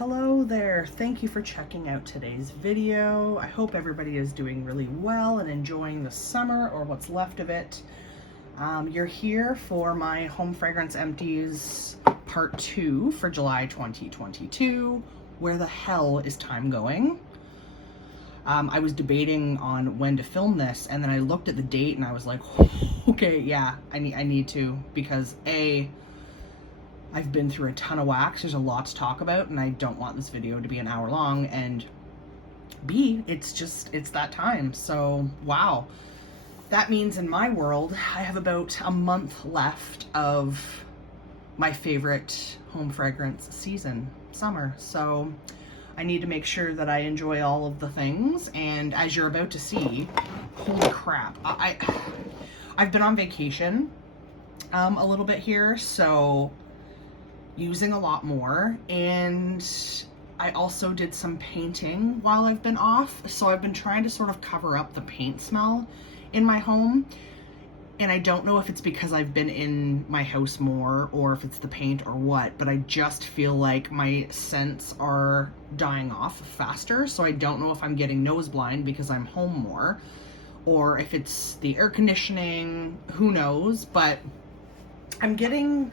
Hello there, thank you for checking out today's video. I hope everybody is doing really well and enjoying the summer or what's left of it. You're here for my Home Fragrance Empties Part 2 for July 2022. Where the hell is time going? I was debating on when to film this, and then I looked at the date and I was like, okay, yeah, I need to, because I've been through a ton of wax. There's a lot to talk about, and I don't want this video to be an hour long. And B, it's that time. So, wow. That means in my world, I have about a month left of my favorite home fragrance season, summer. So I need to make sure that I enjoy all of the things. And as you're about to see, holy crap, I've been on vacation a little bit here, so using a lot more, and I also did some painting while I've been off, so I've been trying to sort of cover up the paint smell in my home. And I don't know if it's because I've been in my house more or if it's the paint or what, but I just feel like my scents are dying off faster. So I don't know if I'm getting nose blind because I'm home more, or if it's the air conditioning, who knows. But I'm getting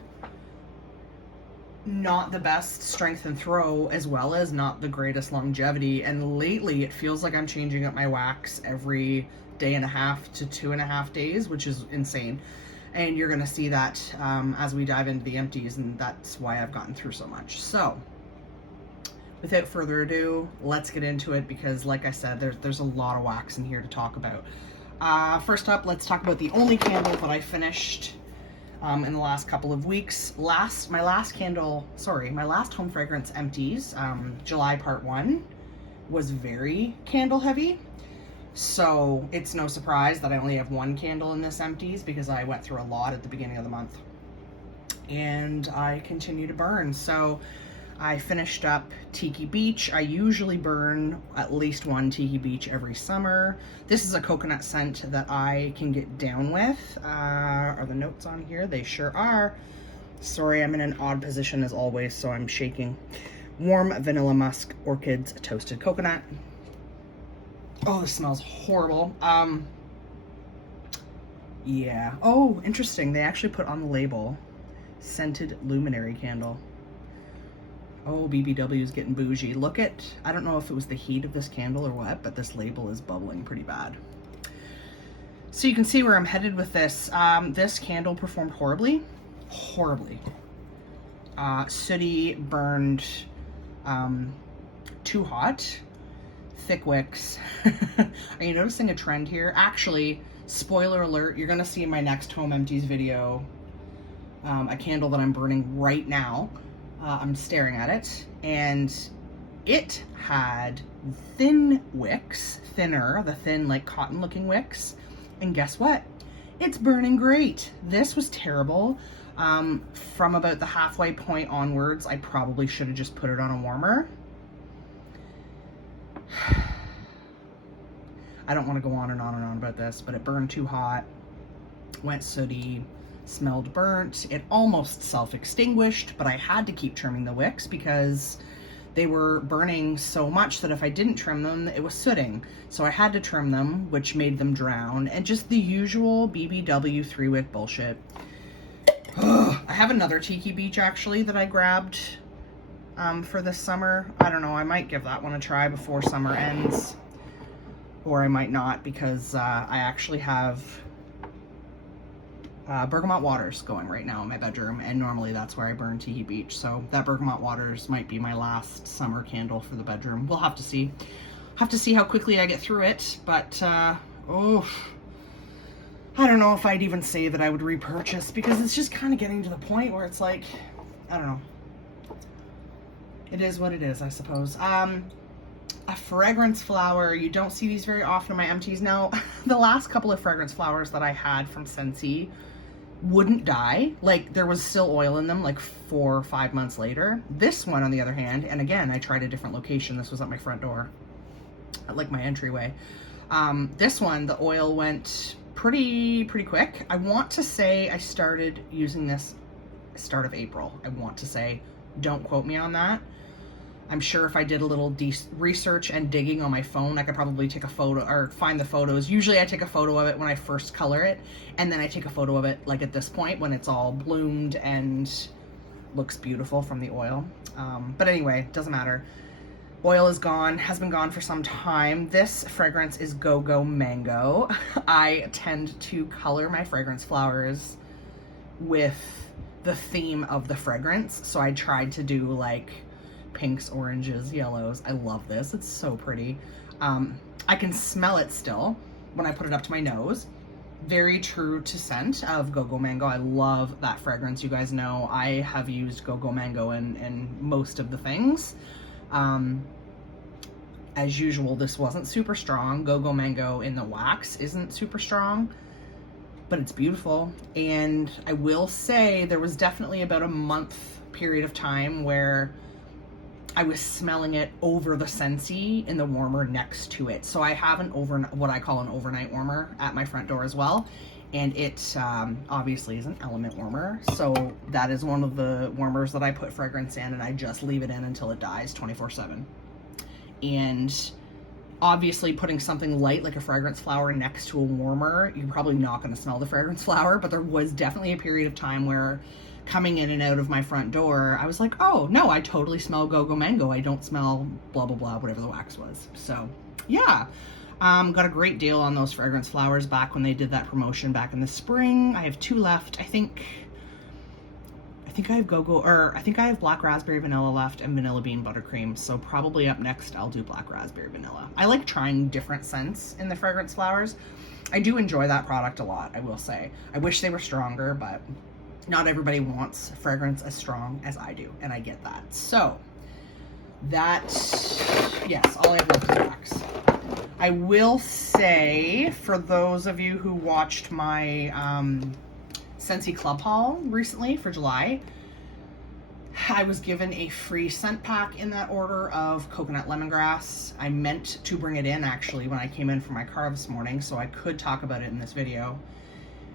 not the best strength and throw, as well as not the greatest longevity. And lately it feels like I'm changing up my wax every day and a half to 2.5 days, which is insane. And you're gonna see that as we dive into the empties, and that's why I've gotten through so much. So without further ado, let's get into it, because like I said, there's a lot of wax in here to talk about. First up, let's talk about the only candle that I finished in the last couple of weeks. My last home fragrance empties, July part 1, was very candle heavy. So it's no surprise that I only have one candle in this empties, because I went through a lot at the beginning of the month and I continue to burn. So I finished up Tiki Beach. I usually burn at least one Tiki Beach every summer. This is a coconut scent that I can get down with. Are the notes on here? They sure are. Sorry, I'm in an odd position as always, so I'm shaking. Warm vanilla musk, orchids, toasted coconut. Oh, this smells horrible. Yeah. Oh, interesting. They actually put on the label, scented luminary candle. Oh, BBW is getting bougie. Look at, I don't know if it was the heat of this candle or what, but this label is bubbling pretty bad. So you can see where I'm headed with this. This candle performed horribly. Sooty, burned, too hot, thick wicks. Are you noticing a trend here? Actually, spoiler alert, you're gonna see in my next home empties video a candle that I'm burning right now. I'm staring at it, and it had thin wicks, the thin like cotton looking wicks, and guess what? It's burning great. This was terrible. From about the halfway point onwards, I probably should have just put it on a warmer. I don't want to go on and on and on about this, but it burned too hot, went sooty, smelled burnt. It almost self-extinguished, but I had to keep trimming the wicks because they were burning so much that if I didn't trim them, it was sooting. So I had to trim them, which made them drown, and just the usual BBW 3-wick bullshit. I have another Tiki Beach actually that I grabbed for this summer. I don't know, I might give that one a try before summer ends, or I might not, because I actually have bergamot waters going right now in my bedroom, and normally that's where I burn Tiki Beach. So that bergamot waters might be my last summer candle for the bedroom. We'll have to see. Have to see how quickly I get through it, but oh, I don't know if I'd even say that I would repurchase, because it's just kind of getting to the point where it's like, I don't know. It is what it is, I suppose. A fragrance flower. You don't see these very often in my empties. Now, the last couple of fragrance flowers that I had from Scentsy wouldn't die. Like, there was still oil in them like 4 or 5 months later. This one, on the other hand, and again, I tried a different location. This was at my front door, at like my entryway. This one, the oil went pretty quick. I want to say I started using this start of April. I want to say, don't quote me on that. I'm sure if I did a little research and digging on my phone, I could probably take a photo or find the photos. Usually I take a photo of it when I first color it, and then I take a photo of it like at this point when it's all bloomed and looks beautiful from the oil. But anyway, doesn't matter. Oil is gone, has been gone for some time. This fragrance is Go-Go Mango. I tend to color my fragrance flowers with the theme of the fragrance. So I tried to do like pinks, oranges, yellows. I love this. It's so pretty. I can smell it still when I put it up to my nose. Very true to scent of Go-Go Mango. I love that fragrance. You guys know I have used Go-Go Mango in most of the things. As usual, this wasn't super strong. Go-Go Mango in the wax isn't super strong, but it's beautiful. And I will say there was definitely about a month period of time where I was smelling it over the Scentsy in the warmer next to it. So I have what I call an overnight warmer at my front door as well. And it obviously is an element warmer. So that is one of the warmers that I put fragrance in, and I just leave it in until it dies 24/7. And obviously putting something light like a fragrance flower next to a warmer, you're probably not going to smell the fragrance flower, but there was definitely a period of time where coming in and out of my front door, I was like, oh no, I totally smell Go-Go Mango. I don't smell blah, blah, blah, whatever the wax was. So yeah, got a great deal on those fragrance flowers back when they did that promotion back in the spring. I have 2 left. I think I have Black Raspberry Vanilla left and Vanilla Bean Buttercream. So probably up next, I'll do Black Raspberry Vanilla. I like trying different scents in the fragrance flowers. I do enjoy that product a lot, I will say. I wish they were stronger, but not everybody wants fragrance as strong as I do, and I get that. So yes, all I have left is wax. I will say, for those of you who watched my Scentsy Club haul recently for July, I was given a free scent pack in that order of coconut lemongrass. I meant to bring it in actually when I came in for my car this morning, so I could talk about it in this video,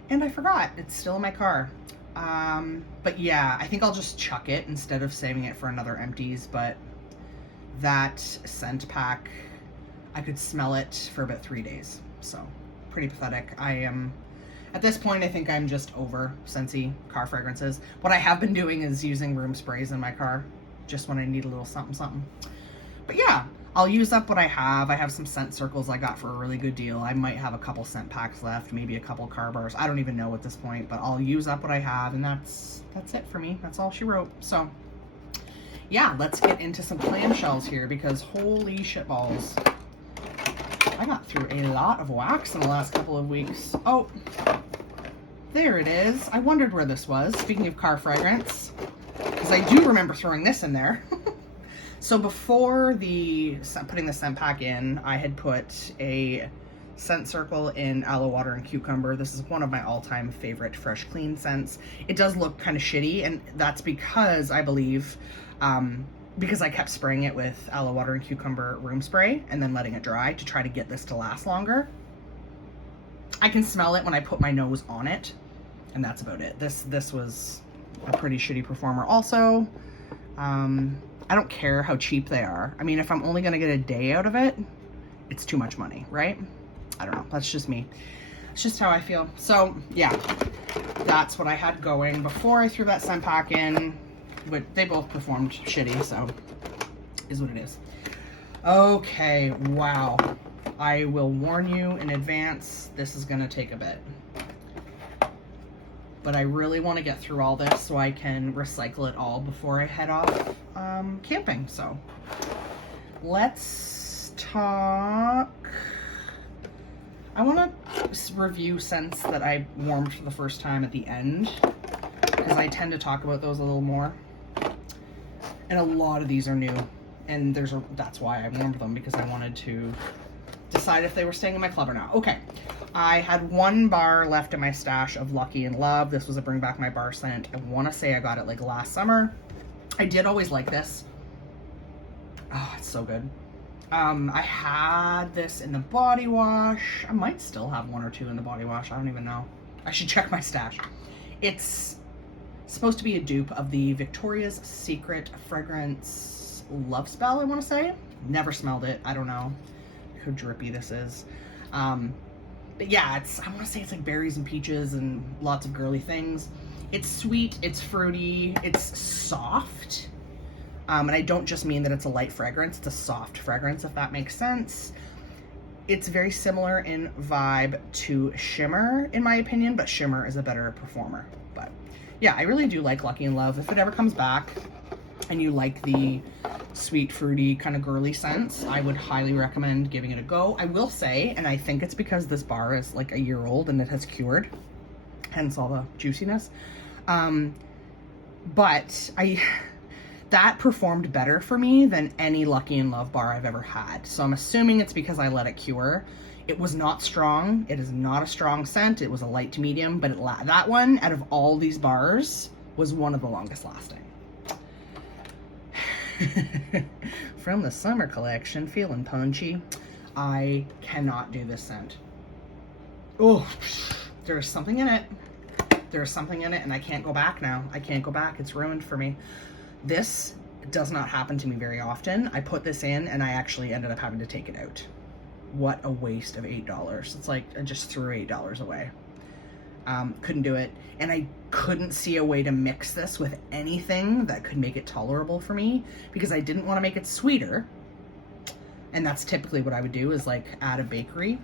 and I forgot. It's still in my car. But yeah, I think I'll just chuck it instead of saving it for another Empties. But that scent pack, I could smell it for about 3 days. So pretty pathetic. At this point, I think I'm just over Scentsy car fragrances. What I have been doing is using room sprays in my car, just when I need a little something, something. But yeah, I'll use up what I have. I have some scent circles I got for a really good deal. I might have a couple scent packs left, maybe a couple car bars. I don't even know at this point, but I'll use up what I have, and that's it for me. That's all she wrote. So yeah, let's get into some clam shells here, because holy shitballs. I got through a lot of wax in the last couple of weeks. Oh, there it is. I wondered where this was. Speaking of car fragrance, because I do remember throwing this in there. So before putting the scent pack in, I had put a scent circle in aloe water and cucumber. This is one of my all-time favorite fresh clean scents. It does look kind of shitty, and that's because I believe because I kept spraying it with aloe water and cucumber room spray and then letting it dry to try to get this to last longer. I can smell it when I put my nose on it, and that's about it. This was a pretty shitty performer also. I don't care how cheap they are. I mean, if I'm only gonna get a day out of it, it's too much money, right? I don't know, that's just me. It's just how I feel. So yeah, that's what I had going before I threw that scent pack in. But they both performed shitty, so is what it is. Okay, wow. I will warn you in advance, this is gonna take a bit. But I really want to get through all this so I can recycle it all before I head off camping. So let's talk. I want to review scents that I warmed for the first time at the end, because I tend to talk about those a little more. And a lot of these are new, and that's why I warmed them, because I wanted to decide if they were staying in my club or not. Okay, I had 1 bar left in my stash of Lucky and Love. This was a Bring Back My Bar scent. I want to say I got it like last summer. I did always like this. Oh, it's so good. I had this in the body wash. I might still have 1 or 2 in the body wash. I don't even know. I should check my stash. It's supposed to be a dupe of the Victoria's Secret fragrance Love Spell, I want to say. Never smelled it. I don't know how drippy this is. But yeah, I want to say it's like berries and peaches and lots of girly things. It's sweet, it's fruity, it's soft. And I don't just mean that it's a light fragrance, it's a soft fragrance, if that makes sense. It's very similar in vibe to Shimmer, in my opinion, but Shimmer is a better performer. But yeah, I really do like Lucky in Love. If it ever comes back and you like the sweet, fruity, kind of girly scents, I would highly recommend giving it a go. I will say, and I think it's because this bar is like a year old and it has cured, hence all the juiciness. But that performed better for me than any Lucky in Love bar I've ever had. So I'm assuming it's because I let it cure. It was not strong. It is not a strong scent. It was a light to medium, but that one, out of all these bars, was one of the longest lasting. From the summer collection, Feeling Punchy. I cannot do this scent. Oh, there's something in it. There's something in it, and I can't go back now. I can't go back. It's ruined for me. This does not happen to me very often. I put this in, and I actually ended up having to take it out. What a waste of $8. It's like I just threw $8 away. Couldn't do it. And I couldn't see a way to mix this with anything that could make it tolerable for me, because I didn't want to make it sweeter. And that's typically what I would do, is like add a bakery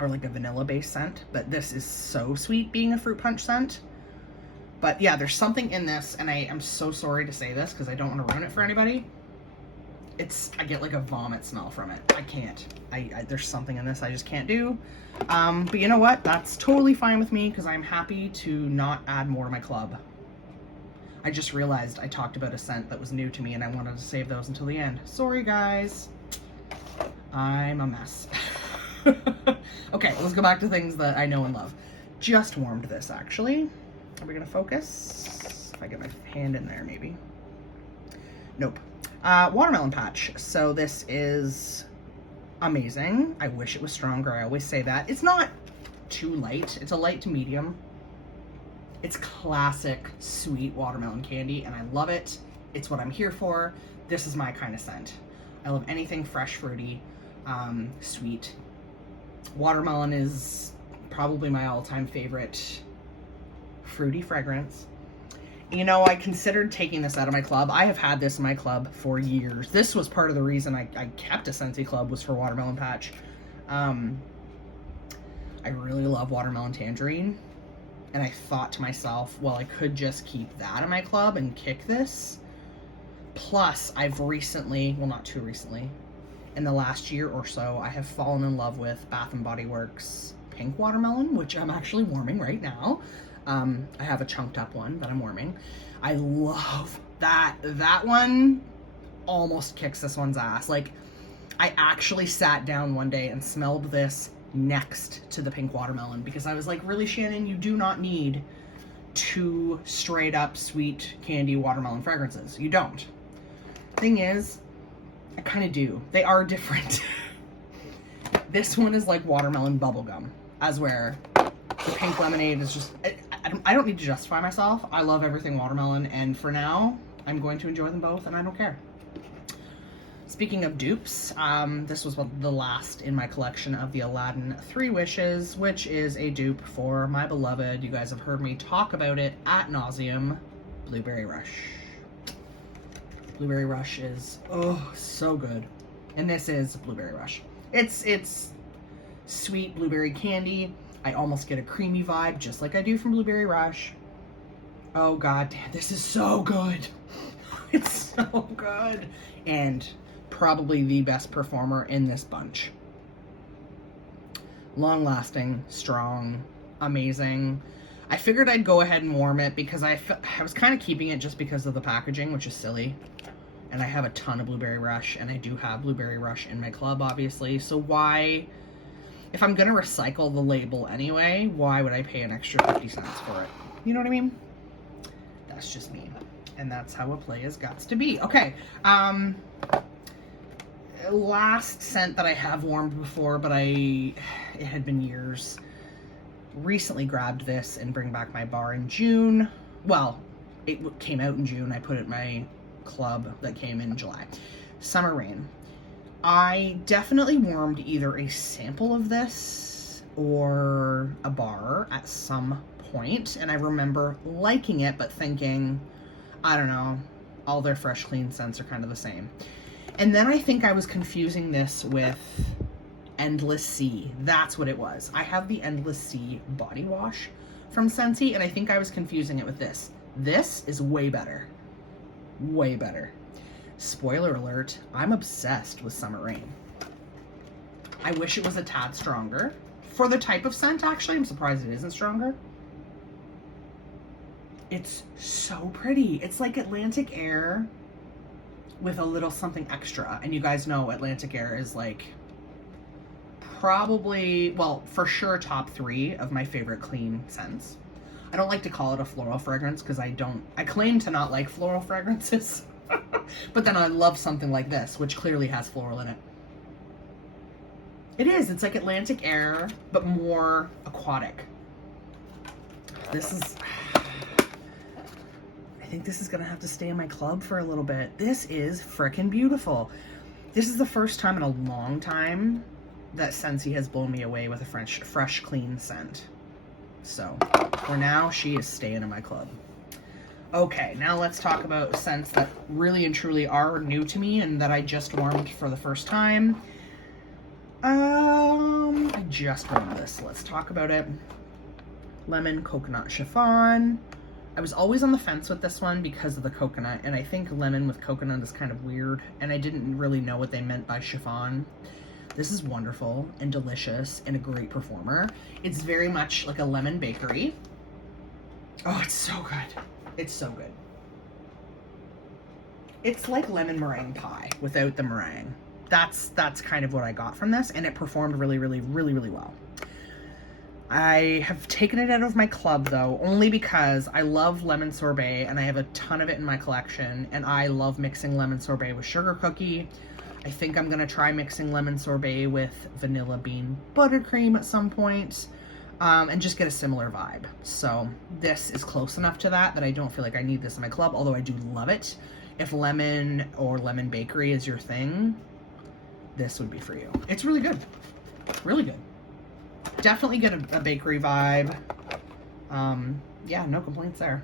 or like a vanilla based scent. But this is so sweet, being a fruit punch scent. But yeah, there's something in this, and I am so sorry to say this because I don't want to ruin it for anybody. I get like a vomit smell from it. I can't. There's something in this I just can't do. But you know what? That's totally fine with me, because I'm happy to not add more to my club. I just realized I talked about a scent that was new to me, and I wanted to save those until the end. Sorry, guys. I'm a mess. Okay, let's go back to things that I know and love. Just warmed this, actually. Are we gonna focus? If I get my hand in there, maybe. Nope. Watermelon Patch. So this is amazing. I wish it was stronger. I always say that. It's not too light. It's a light to medium. It's classic sweet watermelon candy, and I love it. It's what I'm here for. This is my kind of scent. I love anything fresh, fruity, sweet. Watermelon is probably my all-time favorite fruity fragrance. You know, I considered taking this out of my club. I have had this in my club for years. This was part of the reason I kept a Scentsy club, was for Watermelon Patch. I really love Watermelon Tangerine. And I thought to myself, well, I could just keep that in my club and kick this. Plus, I've recently, well, not too recently, in the last year or so, I have fallen in love with Bath & Body Works Pink Watermelon, which I'm actually warming right now. I have a chunked up one that I'm warming. I love that. That one almost kicks this one's ass. Like, I actually sat down one day and smelled this next to the pink watermelon, because I was like, really, Shannon, you do not need 2 straight up sweet candy watermelon fragrances. You don't. Thing is, I kind of do. They are different. This one is like watermelon bubblegum, as where the pink lemonade is just, I don't need to justify myself. I love everything watermelon, and for now, I'm going to enjoy them both, and I don't care. Speaking of dupes, this was the last in my collection of the Aladdin 3 Wishes, which is a dupe for my beloved, you guys have heard me talk about it ad nauseum, Blueberry Rush. Blueberry Rush is, oh, so good. And this is Blueberry Rush. It's sweet blueberry candy. I almost get a creamy vibe, just like I do from Blueberry Rush. Oh god damn, this is so good. It's so good. And probably the best performer in this bunch. Long lasting, strong, amazing. I figured I'd go ahead and warm it because I was kind of keeping it just because of the packaging, which is silly. And I have a ton of Blueberry Rush, and I do have Blueberry Rush in my club, obviously. So why, if I'm gonna recycle the label anyway, why would I pay an extra 50 cents for it? You know what I mean? That's just me. And that's how a play is gots to be. Okay, last scent that I have warmed before, but it had been years. Recently grabbed this and Bring Back My Bar in June. Well, it came out in June. I put it in my club that came in July. Summer Rain. I definitely warmed either a sample of this or a bar at some point, and I remember liking it, but thinking, I don't know, all their fresh, clean scents are kind of the same. And then I think I was confusing this with Endless Sea. That's what it was. I have the Endless Sea body wash from Scentsy, and I think I was confusing it with this. This is way better. Way better. Spoiler alert, I'm obsessed with Summer Rain. I wish it was a tad stronger. For the type of scent, actually, I'm surprised it isn't stronger. It's so pretty. It's like Atlantic Air with a little something extra. And you guys know Atlantic Air is like probably, well, for sure top 3 of my favorite clean scents. I don't like to call it a floral fragrance because I claim to not like floral fragrances. But then I love something like this, which clearly has floral in it. It is. It's like Atlantic Air, but more aquatic. This is... I think this is going to have to stay in my club for a little bit. This is frickin' beautiful. This is the first time in a long time that Scentsy has blown me away with a fresh, clean scent. So, for now, she is staying in my club. Okay, now let's talk about scents that really and truly are new to me and that I just warmed for the first time. I just warmed this. Let's talk about it. Lemon Coconut Chiffon. I was always on the fence with this one because of the coconut, and I think lemon with coconut is kind of weird, and I didn't really know what they meant by chiffon. This is wonderful and delicious and a great performer. It's very much like a lemon bakery. Oh, it's so good. It's so good. It's like lemon meringue pie without the meringue. That's kind of what I got from this, and it performed really, really, really, really well. I have taken it out of my club though, only because I love lemon sorbet and I have a ton of it in my collection, and I love mixing lemon sorbet with sugar cookie. I think I'm gonna try mixing lemon sorbet with vanilla bean buttercream at some point, and just get a similar vibe. So this is close enough to that I don't feel like I need this in my club, although I do love it. If lemon or lemon bakery is your thing, this would be for you. It's really good. Really good. Definitely get a bakery vibe. Yeah, no complaints there.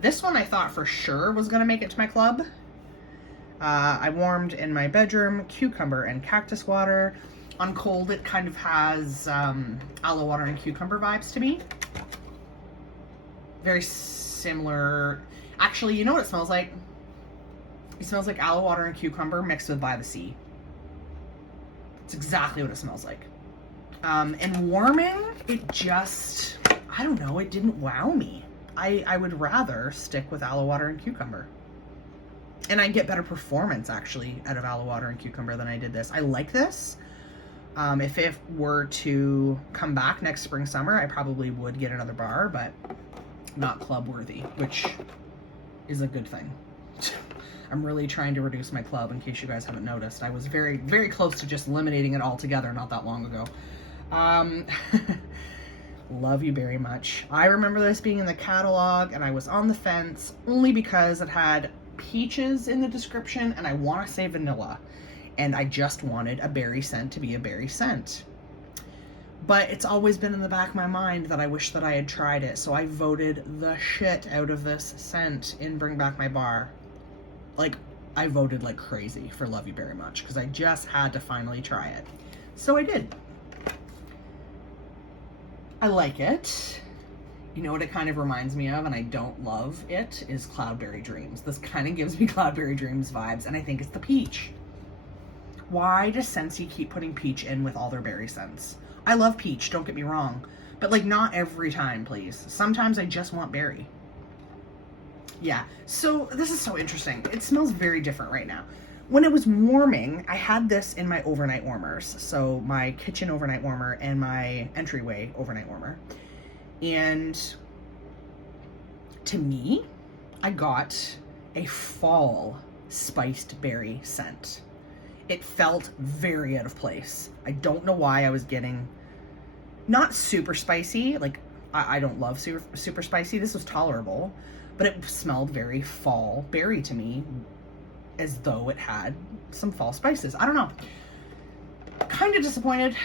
This one I thought for sure was gonna make it to my club. I warmed in my bedroom cucumber and cactus water. On cold, it kind of has aloe water and cucumber vibes to me. Very similar. Actually, you know what it smells like? It smells like aloe water and cucumber mixed with By the Sea. It's exactly what it smells like. And warming, it just, I don't know, it didn't wow me. I would rather stick with aloe water and cucumber. And I get better performance, actually, out of aloe water and cucumber than I did this. I like this. If it were to come back next spring, summer, I probably would get another bar, but not club worthy, which is a good thing. I'm really trying to reduce my club, in case you guys haven't noticed. I was very, very close to just eliminating it altogether not that long ago. Love you very much. I remember this being in the catalog, and I was on the fence only because it had peaches in the description, and I want to say vanilla. And I just wanted a berry scent to be a berry scent. But it's always been in the back of my mind that I wish that I had tried it, so I voted the shit out of this scent in Bring Back My Bar. Like, I voted like crazy for Love You Very Much, because I just had to finally try it. So I did. I like it. You know what it kind of reminds me of, and I don't love it, is Cloudberry Dreams. This kind of gives me Cloudberry Dreams vibes, and I think it's the peach. Why does Scentsy keep putting peach in with all their berry scents? I love peach, don't get me wrong, but like not every time, please. Sometimes I just want berry. Yeah, so this is so interesting. It smells very different right now. When it was warming, I had this in my overnight warmers. So my kitchen overnight warmer and my entryway overnight warmer. And to me, I got a fall spiced berry scent. It felt very out of place. I don't know why I was getting, not super spicy, like I don't love super spicy. This was tolerable, but it smelled very fall berry to me, as though it had some fall spices. I don't know. Kind of disappointed.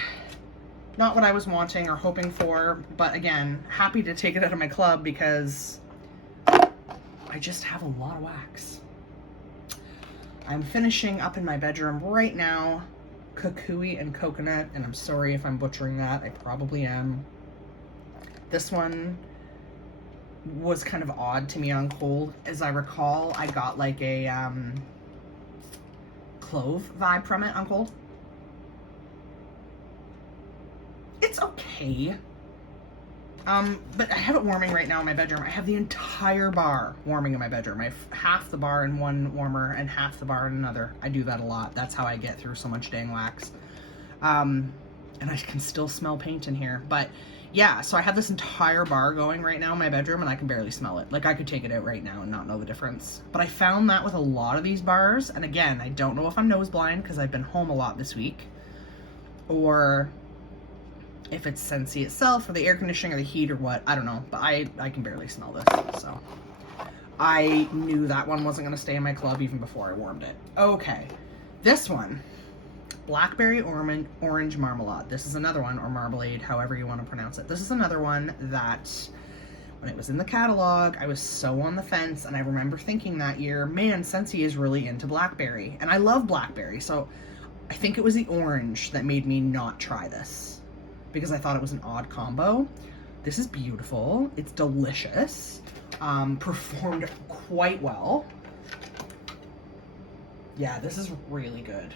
Not what I was wanting or hoping for, but again, happy to take it out of my club because I just have a lot of wax. I'm finishing up in my bedroom right now, Kakui and Coconut, and I'm sorry if I'm butchering that. I probably am. This one was kind of odd to me on cold. As I recall, I got like a clove vibe from it on cold. It's okay. But I have it warming right now in my bedroom. I have the entire bar warming in my bedroom. I have half the bar in one warmer and half the bar in another. I do that a lot. That's how I get through so much dang wax. And I can still smell paint in here. But yeah, so I have this entire bar going right now in my bedroom and I can barely smell it. Like I could take it out right now and not know the difference. But I found that with a lot of these bars. And again, I don't know if I'm nose blind because I've been home a lot this week, or if it's Scentsy itself or the air conditioning or the heat or what, I don't know, but I can barely smell this, so I knew that one wasn't going to stay in my club even before I warmed it. Okay, this one, Blackberry Orange Marmalade. This is another one, or Marmalade, however you want to pronounce it. This is another one that, when it was in the catalog, I was so on the fence, and I remember thinking that year, man, Scentsy is really into Blackberry, and I love Blackberry, so I think it was the orange that made me not try this, because I thought it was an odd combo. This is beautiful. It's delicious. Performed quite well. Yeah, this is really good.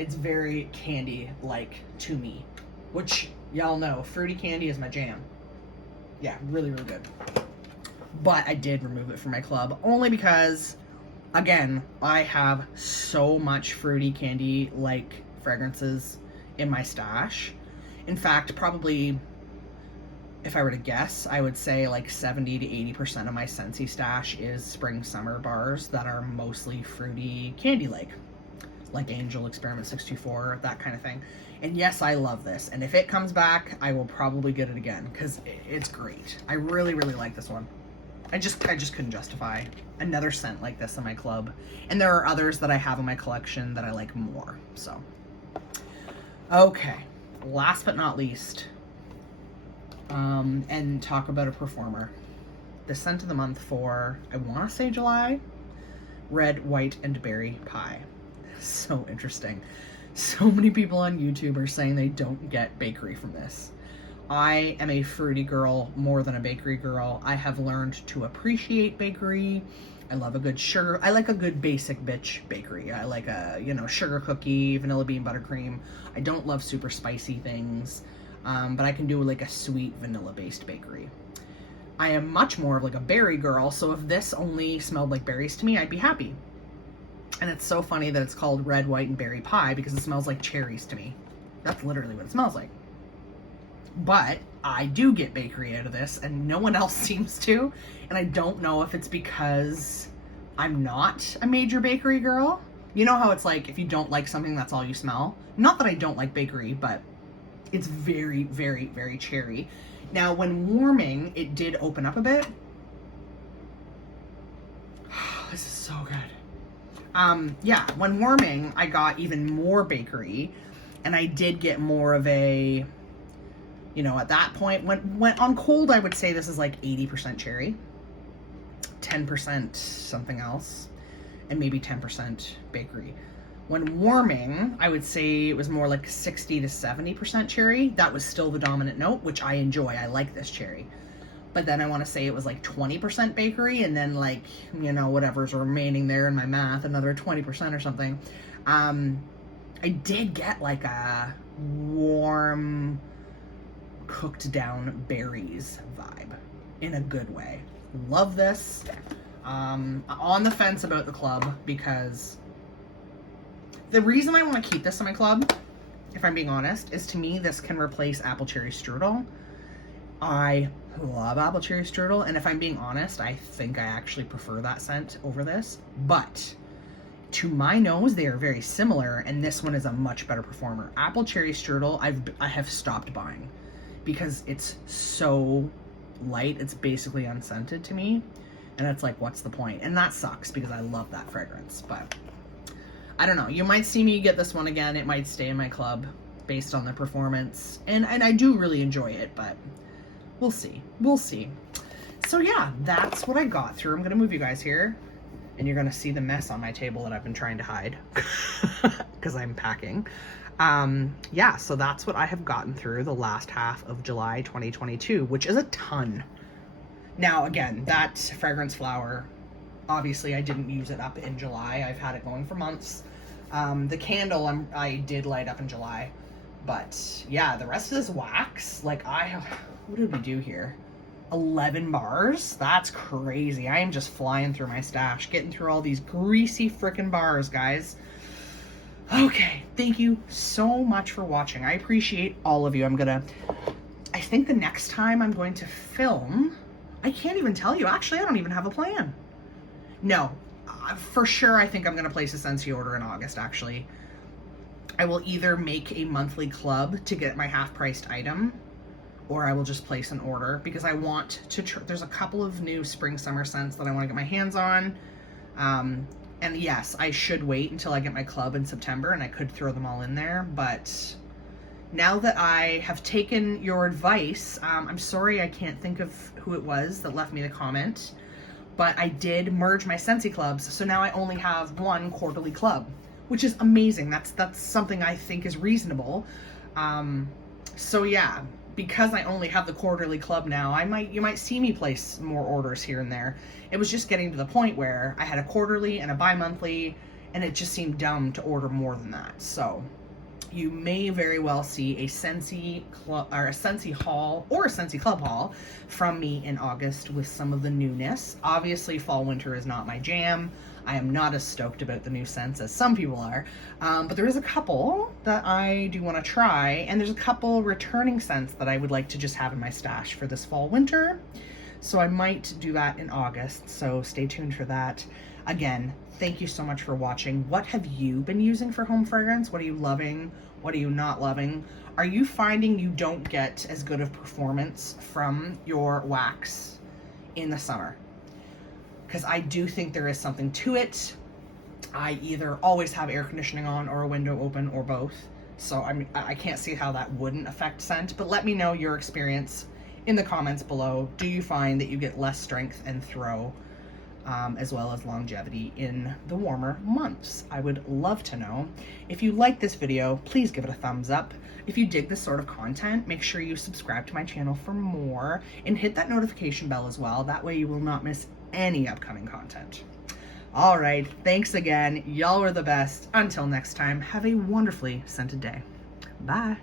It's very candy-like to me, which y'all know, fruity candy is my jam. Yeah, really, really good. But I did remove it from my club only because, again, I have so much fruity candy-like fragrances in my stash. In fact, probably, if I were to guess, I would say like 70 to 80% of my Scentsy stash is spring summer bars that are mostly fruity candy-like Angel Experiment 624, that kind of thing. And yes, I love this. And if it comes back, I will probably get it again because it's great. I really, really like this one. I just couldn't justify another scent like this in my club. And there are others that I have in my collection that I like more. So, okay. Last but not least, and talk about a performer. The scent of the month for, I want to say July, Red, White, and Berry Pie. So interesting. So many people on YouTube are saying they don't get bakery from this. I am a fruity girl more than a bakery girl. I have learned to appreciate bakery. I love a good sugar. I like a good basic bitch bakery. I like a, sugar cookie, vanilla bean buttercream. I don't love super spicy things, but I can do like a sweet vanilla based bakery. I am much more of like a berry girl, so if this only smelled like berries to me, I'd be happy. And it's so funny that it's called Red, White, and Berry Pie because it smells like cherries to me. That's literally what it smells like. But I do get bakery out of this and no one else seems to. And I don't know if it's because I'm not a major bakery girl. You know how it's like if you don't like something, that's all you smell? Not that I don't like bakery, but it's very, very, very cherry. Now, when warming, it did open up a bit. This is so good. Yeah, when warming, I got even more bakery, and I did get more of a, at that point, when on cold, I would say this is like 80% cherry, 10% something else, and maybe 10% bakery. When warming, I would say it was more like 60 to 70% cherry. That was still the dominant note, which I enjoy. I like this cherry. But then I want to say it was like 20% bakery, and then like, whatever's remaining there in my math, another 20% or something. I did get like a warm, cooked down berries vibe in a good way. Love this. On the fence about the club because the reason I want to keep this in my club, if I'm being honest, is to me this can replace apple cherry strudel. I love apple cherry strudel, and if I'm being honest, I think I actually prefer that scent over this, but to my nose they are very similar, and this one is a much better performer. Apple cherry strudel I have stopped buying because it's so light, it's basically unscented to me. And it's like, what's the point? And that sucks because I love that fragrance. But I don't know. You might see me get this one again. It might stay in my club based on the performance. And I do really enjoy it, but we'll see. We'll see. So yeah, that's what I got through. I'm going to move you guys here. And you're going to see the mess on my table that I've been trying to hide because I'm packing. Yeah, so that's what I have gotten through the last half of July 2022, which is a ton. Now, again, that fragrance flower, obviously I didn't use it up in July. I've had it going for months. The candle I did light up in July. But yeah, the rest of this wax, like what did we do here? 11 bars? That's crazy. I am just flying through my stash, getting through all these greasy frickin' bars, guys. Okay, thank you so much for watching. I appreciate all of you. I think the next time I'm going to film, I can't even tell you. Actually, I don't even have a plan. No, for sure I think I'm gonna place a Scentsy order in August, actually. I will either make a monthly club to get my half-priced item, or I will just place an order because I want to there's a couple of new spring summer scents that I want to get my hands on. And yes, I should wait until I get my club in September and I could throw them all in there. But now that I have taken your advice, I'm sorry I can't think of who it was that left me the comment, but I did merge my Scentsy clubs. So now I only have one quarterly club, which is amazing. That's something I think is reasonable. So yeah, because I only have the quarterly club now, you might see me place more orders here and there. It was just getting to the point where I had a quarterly and a bi-monthly, and it just seemed dumb to order more than that. So you may very well see a Scentsy club or a Scentsy haul or a Scentsy club haul from me in August with some of the newness. Obviously, fall winter is not my jam. I am not as stoked about the new scents as some people are, but there is a couple that I do want to try, and there's a couple returning scents that I would like to just have in my stash for this fall winter. So I might do that in August, so stay tuned for that. Again, thank you so much for watching. What have you been using for home fragrance? What are you loving? What are you not loving? Are you finding you don't get as good of performance from your wax in the summer? Because I do think there is something to it. I either always have air conditioning on or a window open or both. So I can't see how that wouldn't affect scent, but let me know your experience in the comments below. Do you find that you get less strength and throw as well as longevity in the warmer months? I would love to know. If you like this video, please give it a thumbs up. If you dig this sort of content, make sure you subscribe to my channel for more and hit that notification bell as well. That way you will not miss any upcoming content. All right, thanks again. Y'all are the best. Until next time, have a wonderfully scented day. Bye.